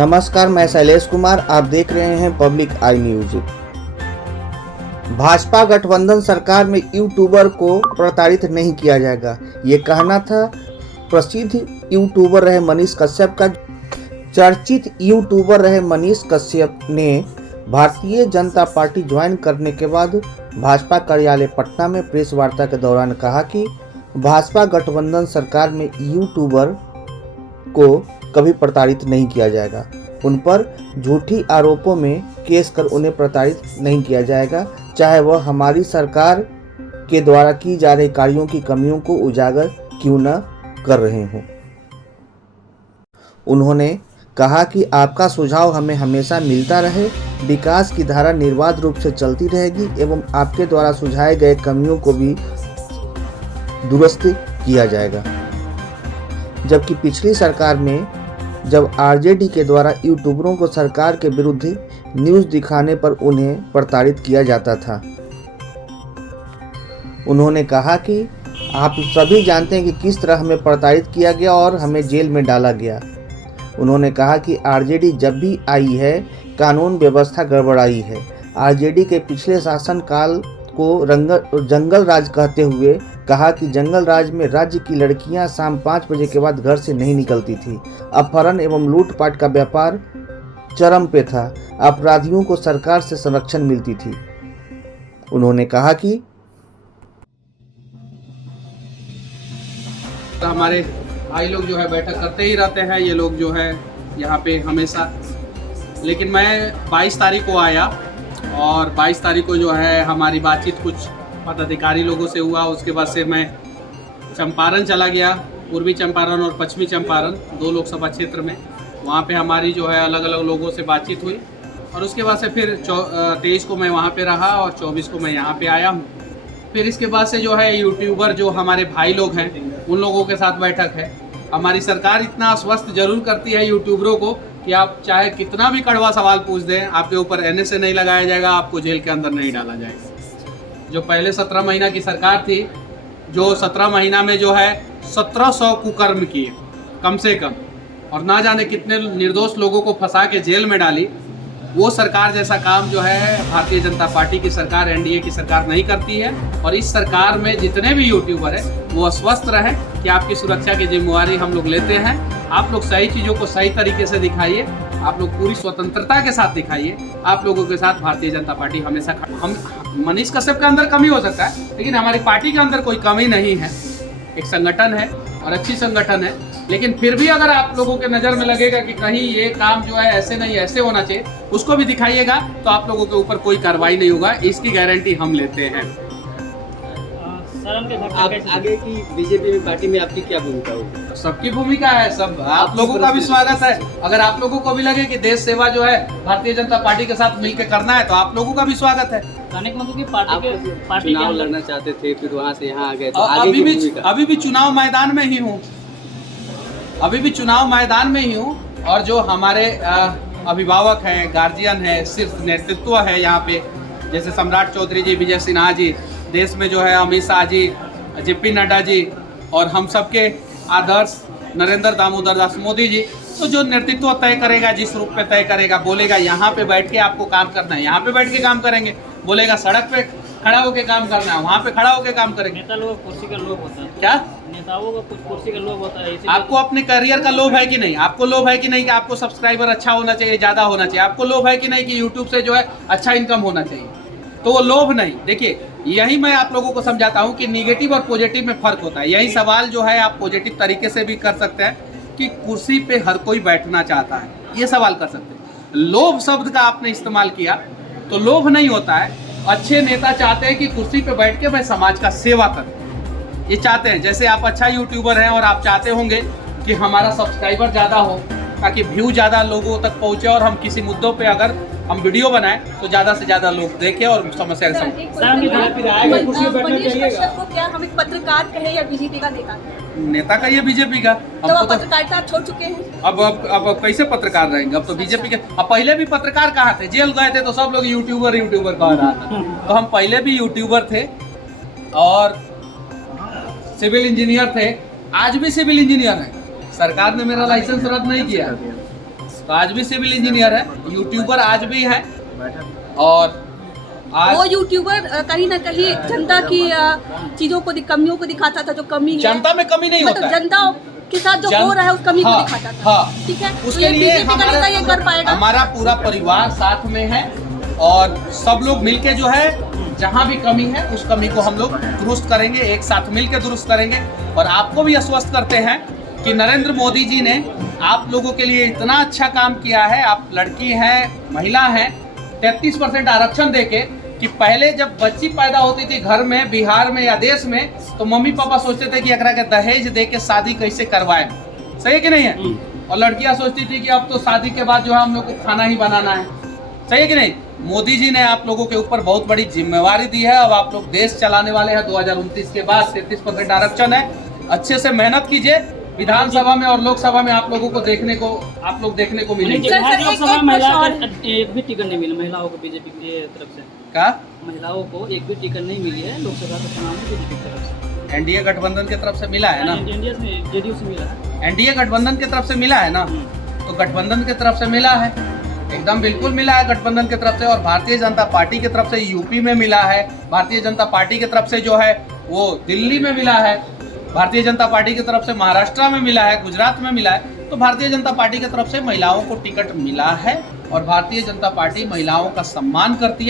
नमस्कार, मैं शैलेश कुमार। आप देख रहे हैं पब्लिक आई न्यूज। भाजपा गठबंधन सरकार में यूट्यूबर को प्रताड़ित नहीं किया जाएगा, ये कहना था प्रसिद्ध यूट्यूबर रहे मनीष कश्यप का। चर्चित यूट्यूबर रहे मनीष कश्यप ने भारतीय जनता पार्टी ज्वाइन करने के बाद भाजपा कार्यालय पटना में प्रेस वार्ता के दौरान कहा कि भाजपा गठबंधन सरकार में यूट्यूबर को कभी प्रताड़ित नहीं किया जाएगा। उन पर झूठी आरोपों में केस कर उन्हें प्रताड़ित नहीं किया जाएगा, चाहे वह हमारी सरकार के द्वारा की जा रही कार्यों की कमियों को उजागर क्यों न कर रहे हों। उन्होंने कहा कि आपका सुझाव हमें हमेशा मिलता रहे, विकास की धारा निर्बाध रूप से चलती रहेगी एवं आपके द्वारा सुझाए गए कमियों को भी दुरुस्त किया जाएगा। जबकि पिछली सरकार में जब आरजेडी के द्वारा यूट्यूबरों को सरकार के विरुद्ध न्यूज़ दिखाने पर उन्हें प्रताड़ित किया जाता था। उन्होंने कहा कि आप सभी जानते हैं कि किस तरह हमें प्रताड़ित किया गया और हमें जेल में डाला गया। उन्होंने कहा कि आरजेडी जब भी आई है कानून व्यवस्था गड़बड़ाई है। आरजेडी के पिछले शासनकाल को जंगल राज कहते हुए कहा कि जंगल राज में राज्य की लड़कियां शाम 5 बजे के बाद घर से नहीं निकलती थी। अपहरण एवं लूटपाट का व्यापार चरम पे था। अपराधियों को सरकार से संरक्षण मिलती थी। उन्होंने कहा कि हमारे भाई लोग जो है बैठक करते ही रहते हैं, ये लोग जो है यहाँ पे हमेशा। लेकिन मैं 22 तारीख को आया और 22 तारीख को जो है हमारी बातचीत कुछ पदाधिकारी लोगों से हुआ। उसके बाद से मैं चंपारण चला गया, पूर्वी चंपारण और पश्चिमी चंपारण 2 लोकसभा क्षेत्र में। वहाँ पे हमारी जो है अलग अलग लोगों से बातचीत हुई और उसके बाद से फिर 23 को मैं वहाँ पे रहा और 24 को मैं यहाँ पे आया हूँ। फिर इसके बाद से जो है यूट्यूबर जो हमारे भाई लोग हैं उन लोगों के साथ बैठक है। हमारी सरकार इतना आश्वस्त जरूर करती है यूट्यूबरों को कि आप चाहे कितना भी कड़वा सवाल पूछ दें, आपके ऊपर NSA नहीं लगाया जाएगा, आपको जेल के अंदर नहीं डाला जाएगा। जो पहले 17 महीना की सरकार थी, जो 17 महीना में जो है 1700 कुकर्म किए कम से कम, और ना जाने कितने निर्दोष लोगों को फंसा के जेल में डाली, वो सरकार जैसा काम जो है भारतीय जनता पार्टी की सरकार, NDA की सरकार नहीं करती है। और इस सरकार में जितने भी यूट्यूबर हैं वो अस्वस्थ रहें कि आपकी सुरक्षा की जिम्मेवारी हम लोग लेते हैं। आप लोग सही चीज़ों को सही तरीके से दिखाइए, आप लोग पूरी स्वतंत्रता के साथ दिखाइए। आप लोगों के साथ भारतीय जनता पार्टी हमेशा हम मनीष कश्यप के अंदर कमी हो सकता है, लेकिन हमारी पार्टी के अंदर कोई कमी नहीं है। एक संगठन है और अच्छी संगठन है, लेकिन फिर भी अगर आप लोगों के नज़र में लगेगा कि कहीं ये काम जो है ऐसे नहीं ऐसे होना चाहिए, उसको भी दिखाइएगा, तो आप लोगों के ऊपर कोई कार्रवाई नहीं होगा, इसकी गारंटी हम लेते हैं। आप आगे की बीजेपी पार्टी में आपकी क्या भूमिका होगी? सबकी भूमिका है, सब आप लोगों का भी स्वागत है। अगर आप लोगों को भी लगे कि देश सेवा जो है भारतीय जनता पार्टी के साथ मिलकर करना है तो आप लोगों का भी स्वागत है। पार्टी चुनाव लड़ना चाहते थे, फिर वहाँ से यहाँ आ गए, तो अभी भी चुनाव मैदान में ही हूँ, अभी भी चुनाव मैदान में ही हूँ। और जो हमारे अभिभावक हैं, गार्जियन है, सिर्फ नेतृत्व है यहाँ पे, जैसे सम्राट चौधरी जी, विजय सिन्हा जी, देश में जो है अमित शाह जी, JP नड्डा जी, और हम सबके आदर्श नरेंद्र दामोदर दास मोदी जी, तो जो नेतृत्व तय करेगा, जिस रूप में तय करेगा, बोलेगा यहाँ पे बैठ के आपको काम करना है, यहाँ पे बैठ के काम करेंगे। बोलेगा सड़क पे खड़ा होके काम करना है, वहाँ पे खड़ा होके काम करेंगे। नेता लोग कुर्सी का लोभ होता है। क्या नेताओं का कुछ कुर्सी का लोभ होता है? आपको अपने करियर का लोभ है कि नहीं? आपको लोभ है कि नहीं कि आपको सब्सक्राइबर अच्छा होना चाहिए, ज़्यादा होना चाहिए? आपको लोभ है कि नहीं कि यूट्यूब से जो है अच्छा इनकम होना चाहिए? तो वो लोभ नहीं। देखिए, यही मैं आप लोगों को समझाता हूँ कि निगेटिव और पॉजिटिव में फ़र्क होता है। यही सवाल जो है आप पॉजिटिव तरीके से भी कर सकते हैं कि कुर्सी पे हर कोई बैठना चाहता है, ये सवाल कर सकते हैं। लोभ शब्द का आपने इस्तेमाल किया तो लोभ नहीं होता है। अच्छे नेता चाहते हैं कि कुर्सी पे बैठ के मैं समाज का सेवा करूं, ये चाहते हैं। जैसे आप अच्छा यूट्यूबर हैं और आप चाहते होंगे कि हमारा सब्सक्राइबर ज़्यादा हो ताकि व्यू ज़्यादा लोगों तक पहुंचे और हम किसी मुद्दों पे अगर हम वीडियो बनाएं तो ज़्यादा से ज़्यादा लोग देखें और समस्या का क्या हम एक पत्रकार कहें या बीजेपी का नेता का ये बीजेपी का? तो पत्रकारिता आप छोड़ चुके हैं। अब कैसे पत्रकार रहेंगे? अब तो बीजेपी के। अब पहले भी पत्रकार कहाँ थे? जेल गए थे तो सब लोग यूट्यूबर कह रहा था। तो हम पहले भी यूट्यूबर थे और सिविल इंजीनियर थे, आज भी सिविल इंजीनियर है। सरकार ने मेरा लाइसेंस रद्द नहीं किया। तो आज भी सिविल इंजीनियर है, यूट्यूबर आज भी है। और वो आज यूट्यूबर कहीं ना कहीं जनता की चीजों को कमियों को दिखाता था, जो कमी है जनता में कमी नहीं होता मतलब है। जनता के साथ जो हो रहा है उस कमी को हाँ, दिखाता था। हाँ। ठीक है, उसके तो लिए बीजेपी का नेता ये कर पाएगा। हमारा पूरा परिवार साथ में है और सब लोग मिलके जो है जहाँ भी कमी है उस कमी को हम लोग दुरुस्त करेंगे, एक साथ मिलकर दुरुस्त करेंगे। और आपको भी आश्वस्त करते हैं कि नरेंद्र मोदी जी ने आप लोगों के लिए इतना अच्छा काम किया है। आप लड़की हैं, महिला हैं, 33% आरक्षण देके कि पहले जब बच्ची पैदा होती थी घर में, बिहार में या देश में, तो मम्मी पापा सोचते थे कि एकरा के दहेज दे के शादी कैसे करवाएं। सही है कि नहीं है? और लड़कियां सोचती थी कि अब तो शादी के बाद जो है हम लोग को खाना ही बनाना है। सही है कि नहीं? मोदी जी ने आप लोगों के ऊपर बहुत बड़ी जिम्मेवारी दी है। अब आप लोग देश चलाने वाले हैं 2029 के बाद। 33% आरक्षण है, अच्छे से मेहनत कीजिए। विधानसभा में और लोकसभा में आप लोग देखने को मिलेंगे। सर, बिहार एक लोकसभा प्रश्न महिला और एक भी टिकट नहीं मिला महिलाओं को बीजेपी की तरफ से। का महिलाओं को एक भी टिकट नहीं मिली है लोकसभा के चुनाव में बीजेपी की तरफ से। एनडीए गठबंधन की तरफ से मिला है ना? इंडिया में जेडीयू से मिला है। एनडीए गठबंधन की तरफ से मिला है ना? तो गठबंधन की तरफ से मिला है, एकदम बिल्कुल मिला है गठबंधन की तरफ से। और भारतीय जनता पार्टी की तरफ से यूपी में मिला है, भारतीय जनता पार्टी की तरफ से जो है वो दिल्ली में मिला है, भारतीय जनता पार्टी की तरफ से महाराष्ट्र में मिला है, गुजरात में मिला है। तो भारतीय जनता पार्टी की तरफ से महिलाओं को टिकट मिला है और भारतीय जनता पार्टी महिलाओं का सम्मान करती है।